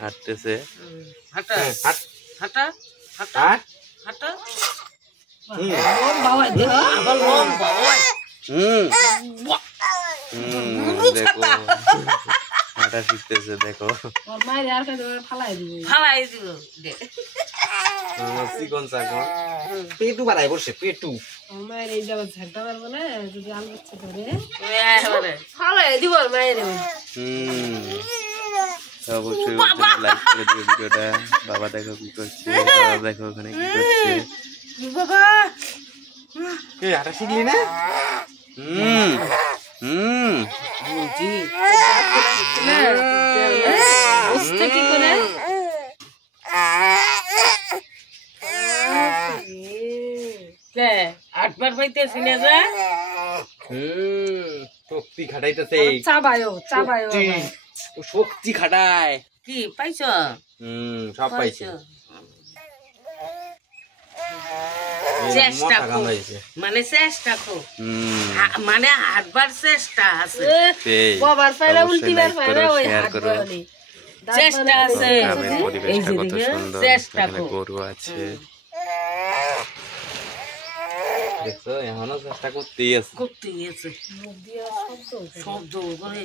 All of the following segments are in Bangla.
হাঁটতেছে। হাঁটা হাঁটা হাঁটা হাঁটা দেখো হাঁটা শিখতেছে। দেখো চিকন চাকন পেটু বাড়াই বসে পেটু মায়ের এই জায়গা ঝাড়তে পারবো না যদি আলু হচ্ছে ধরে অবশ্যই লাইক করে দিও ভিডিওটা। বাবা দেখো কি করছে, বাবা দেখো ওখানে কি করছে। হাঁটা শিখলি না? কি করে আটবার পাইতেছি না যা শক্তি খাটাইতেছে, শক্তি খাটায়। কি পাইছ? সব পাইছে। চেষ্টা মানে চেষ্টা খুব মানে হাঁটবার চেষ্টা আছে, চেষ্টা আছে, চেষ্টা গরু আছে দেখছো, এখনো চেষ্টা করতেই আছে শব্দ করে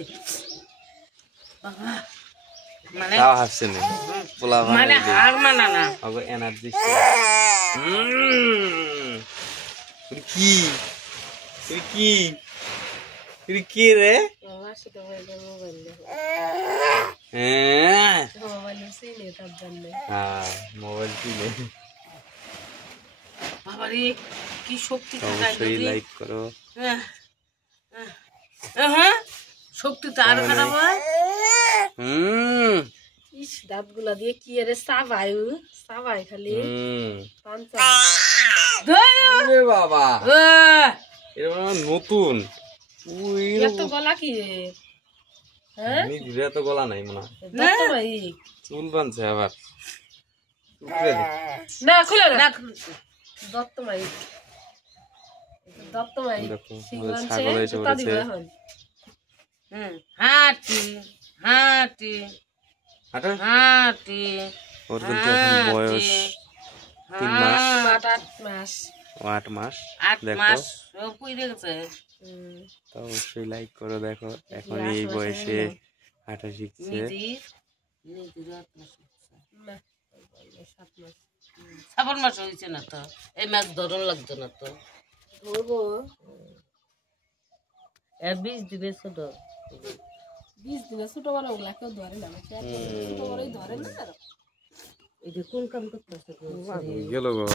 মানে হার মানা না এনার্জি। কি তুই কি তুই কি রে? মোবাইল কিনে বাবারে কি শক্তি, অবশ্যই লাইক করো। শক্তি তো আরো খারাপ হয়। ইস দাঁত গুলা দিয়ে কি রে সাবাই খালি বাবা নতুন গলা কি তো গলা নাই মনে হয়, চুল বানছে আবার। না খুলে না দত্ত মাইক ছাগল এসে পড়েছে। হাঁটি হাঁটি হাঁটি ওর কিন্তু এখন বয়স 3 মাস 8 মাস। দেখো অবশ্যই লাইক করো। দেখো এখন এই বয়সে হাঁটা শিখছে। 7 মাস হয়েছে না তো, এই মাছ ধরন লাগতো না তো, ধরবো 20 দিনে ছোট, 20 দিনে ছোট বড় ওগুলা কেউ ধরে না, ছোট বড়ই ধরে না। এই যে কোন কাম করতেছে গেল গো।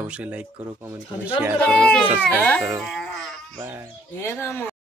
অবশ্যই লাইক করো, কমেন্ট করো, শেয়ার করো, সাবস্ক্রাইব করো। বাই।